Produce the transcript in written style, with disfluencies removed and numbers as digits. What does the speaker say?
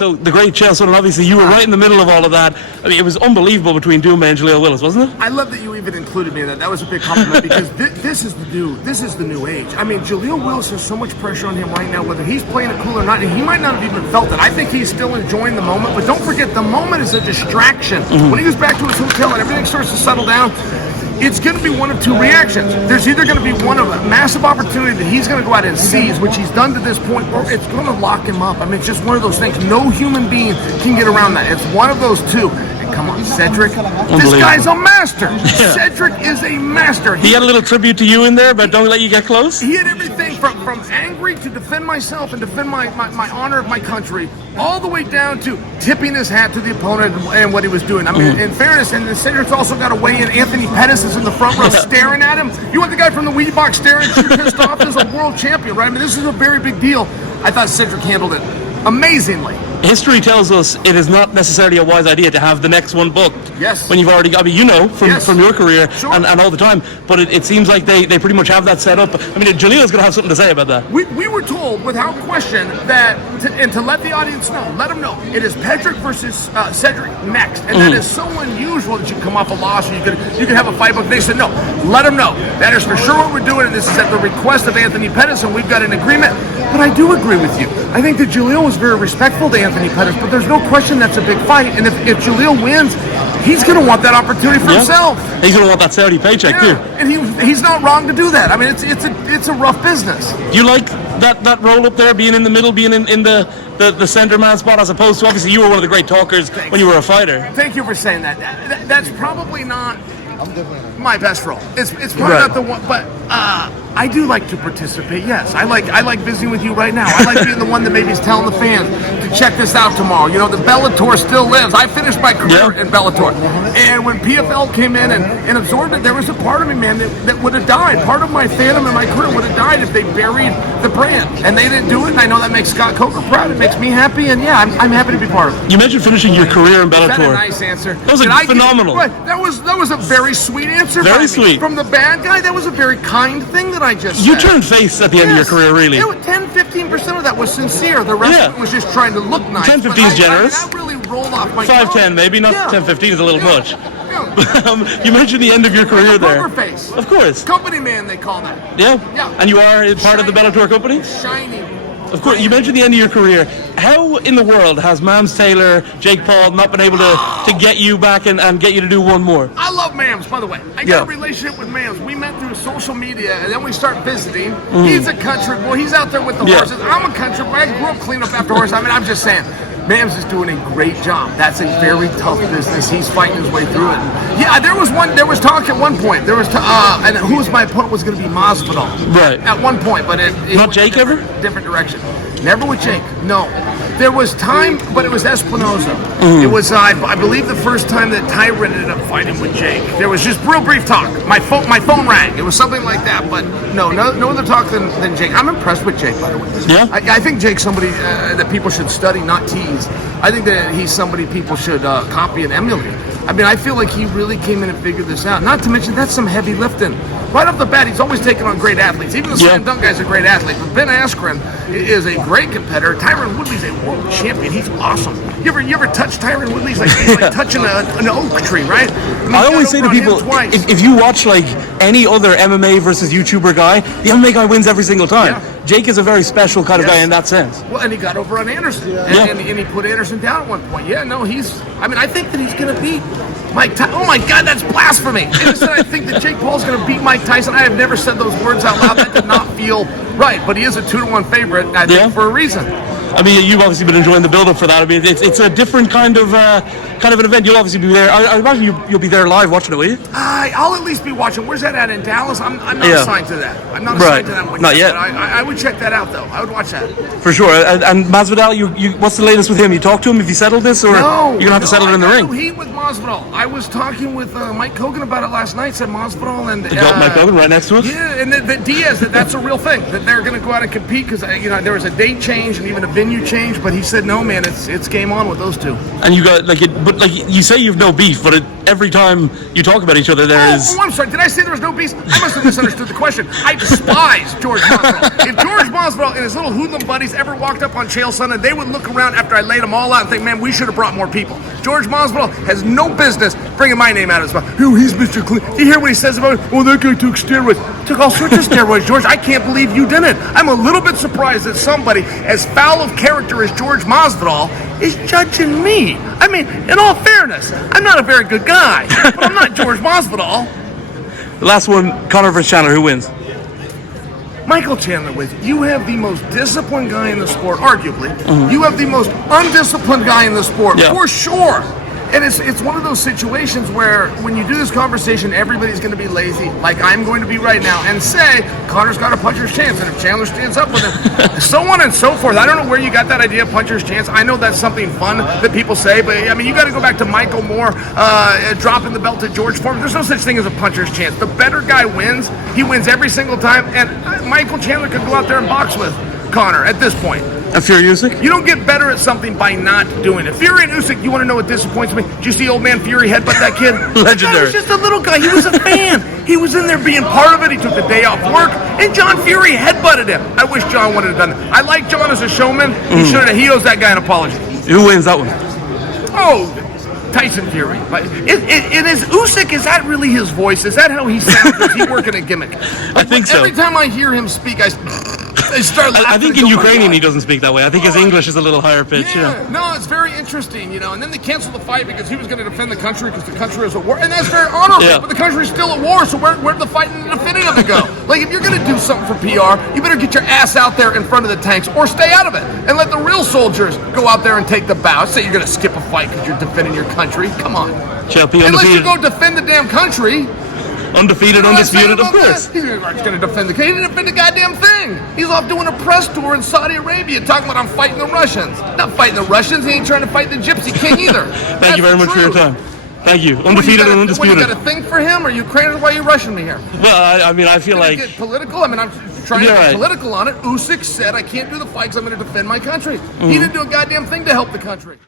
So the great Chael Sonnen, obviously you were right in the middle of all of that. I mean, it was unbelievable between Doom and Jaleel Willis, wasn't it? I love that you even included me in that. That was a big compliment because this is the new age. I mean, Jaleel Willis has so much pressure on him right now, whether he's playing it cool or not, and he might not have even felt it. I think he's still enjoying the moment, but don't forget, the moment is a distraction. When he goes back to his hotel and everything starts to settle down, it's going to be one of two reactions. There's either going to be one of a massive opportunity that he's going to go out and seize, which he's done to this point, or it's going to lock him up. I mean, it's just one of those things. No human being can get around that. It's one of those two. And come on, Cedric. This guy's a master. Yeah. Cedric is a master. He had a little tribute to you in there, but don't let you get close. He had everything from angry to defend myself and defend my honor of my country, all the way down to tipping his hat to the opponent and what he was doing. I mean, in fairness, and Cedric's also got to weigh in. Anthony Pettis is in the front row staring at him. You want the guy from the weed box staring at you pissed off as a world champion, right? I mean, this is a very big deal. I thought Cedric handled it amazingly. History tells us it is not necessarily a wise idea to have the next one booked. Yes. When you've already got, I mean, you know, from your career Sure. and all the time, but it seems like they pretty much have that set up. I mean, Jaleel's going to have something to say about that. We were told without question that, to let the audience know, let them know, it is Patrick versus Cedric next. And that is so unusual that you come off a loss or you could have a fight book. They said, no, let them know. That is for sure what we're doing, and this is at the request of Anthony Pettis, and we've got an agreement. But I do agree with you. I think that Jaleel was very respectful to Anthony Pettis, but there's no question that's a big fight. And if Jaleel wins, he's going to want that opportunity for himself. He's going to want that Saudi paycheck too. And he's not wrong to do that. I mean, it's a rough business. Do you like that role up there, being in the middle, being in the center man spot, as opposed to, obviously you were one of the great talkers when you were a fighter? Thank you for saying that. That's probably not my best role. It's probably not the one, but I do like to participate. Yes, I like visiting with you right now. I like being the one that maybe is telling the fans to check this out tomorrow. You know, the Bellator still lives. I finished my career in Bellator, and when PFL came in and absorbed it, there was a part of me, man, that would have died. Part of my fandom and my career would have died if they buried the brand, and they didn't do it. And I know that makes Scott Coker proud. It makes me happy, and yeah, I'm happy to be part of it. You mentioned finishing your career in Bellator. Is that a nice answer? That was phenomenal. That was a very sweet answer. Very sweet. From the bad guy, that was a very kind thing that I just You said. turned face at the end of your career, really. 10-15% of that was sincere. The rest of it was just trying to look nice. 10-15 is generous. I really rolled off my 5-10 maybe, not 10-15 is a little much. Yeah. You mentioned the end of your career there. Poker face. Of course. Company man, they call that. Yeah. Yeah. And you are part of the Bellator company? Shiny. Of course. You mentioned the end of your career. How in the world has Mams Taylor, Jake Paul not been able to get you back and get you to do one more? I love Mams, by the way. I got a relationship with Mams. We met through social media, and then we start visiting. He's a country boy. He's out there with the horses. I'm a country boy. I grew up cleaning up after horses. I mean, I'm just saying. Mams is doing a great job. That's a very tough business. He's fighting his way through it. Yeah, there was talk at one point. There was and who was my opponent was going to be Masvidal. Right. At one point, but it not Jake ever? Different direction. Never with Jake. No. There was time, but it was Espinoza. It was, I believe, the first time that Tyron ended up fighting with Jake. There was just real brief talk. My phone rang. It was something like that, but no other talk than Jake. I'm impressed with Jake, by the way. Yeah. I think Jake's somebody that people should study, not tease. I think that he's somebody people should copy and emulate. I mean, I feel like he really came in and figured this out. Not to mention, that's some heavy lifting. Right off the bat, he's always taken on great athletes. Even the slam dunk guy's a great athlete. But Ben Askren is a great competitor. Tyron Woodley's a world champion. He's awesome. You ever touch Tyron Woodley? He's like touching an oak tree, right? I always say to people, if you watch like any other MMA versus YouTuber guy, the MMA guy wins every single time. Yeah. Jake is a very special kind of guy in that sense. Well, and he got over on Anderson. And he put Anderson down at one point. Yeah, no, I think that he's going to beat Mike Tyson. Oh my God, that's blasphemy. I think that Jake Paul's going to beat Mike Tyson. I have never said those words out loud. That did not feel right. But he is a 2-1 favorite, I think, for a reason. I mean, you've obviously been enjoying the build-up for that. I mean, it's a different kind of an event. You'll obviously be there. I imagine you'll be there live watching it, will you? I'll at least be watching. Where's that at in Dallas? I'm not assigned to that. I'm not assigned to that one. Not yet. But I would check that out, though. I would watch that. For sure. And Masvidal, you what's the latest with him? You talked to him? Have you settled this, or you're gonna have to settle it in the ring? Heat with Masvidal. I was talking with Mike Hogan about it last night. Said Masvidal and Mike Hogan right next to us. Yeah, and the Diaz. That's a real thing. That they're going to go out and compete because there was a date change and even a venue change. But he said, no, man, it's game on with those two. And you got but you say you've no beef, but every time you talk about each other, there is. Oh, I'm sorry. Did I say there was no beast? I must have misunderstood the question. I despise George Masvidal. If George Masvidal and his little hoodlum buddies ever walked up on Chael Sonnen, they would look around after I laid them all out and think, man, we should have brought more people. George Masvidal has no business bringing my name out of his mouth. Oh, he's Mr. Clean. Do you hear what he says about it? Oh, that guy took steroids. Took all sorts of steroids, George. I can't believe you didn't. I'm a little bit surprised that somebody as foul of character as George Masvidal is judging me. I mean, in all fairness, I'm not a very good guy, but I'm not George Masvidal. The last one, Conor versus Chandler. Who wins? Michael Chandler wins. You have the most disciplined guy in the sport, arguably. You have the most undisciplined guy in the sport, for sure. And it's one of those situations where when you do this conversation, everybody's going to be lazy, like I'm going to be right now, and say, Conor's got a puncher's chance, and if Chandler stands up with him, so on and so forth. I don't know where you got that idea of puncher's chance. I know that's something fun that people say, but I mean, you got to go back to Michael Moore dropping the belt to George Foreman. There's no such thing as a puncher's chance. The better guy wins. He wins every single time, and Michael Chandler could go out there and box with Conor at this point. And Fury Usyk? You don't get better at something by not doing it. Fury and Usyk, you want to know what disappoints me? Did you see old man Fury headbutt that kid? Legendary. He was just a little guy. He was a fan. He was in there being part of it. He took the day off work, and John Fury headbutted him. I wish John would have done that. I like John as a showman. He owes that guy an apology. Who wins that one? Oh, Tyson Fury. It is Usyk. Is that really his voice? Is that how he sounds? Is he working a gimmick? I think so. Every time I hear him speak, I start laughing. I think in Ukrainian he doesn't speak that way. I think his English is a little higher pitch. Yeah, no, it's very interesting, And then they canceled the fight because he was going to defend the country because the country is at war, and that's very honorable. Yeah. But the country's still at war, so where'd the fighting and the defending of it go? Like, if you're going to do something for PR, you better get your ass out there in front of the tanks, or stay out of it and let the real soldiers go out there and take the bow. Say you're going to skip a fight because you're defending your country. Come on. Chael, unless you go defend the damn country. Undefeated, undisputed, of course. He's going to defend the case. He didn't defend the goddamn thing. He's off doing a press tour in Saudi Arabia talking about I'm fighting the Russians. Not fighting the Russians. He ain't trying to fight the Gypsy King either. Thank you very much for your time. Thank you. Undefeated and undisputed. You got a thing for him? Or Ukrainians? Why are you rushing me here? Well, I mean, I feel like... Get political? I mean, I'm trying to get political on it. Usyk said I can't do the fights. I'm going to defend my country. He didn't do a goddamn thing to help the country.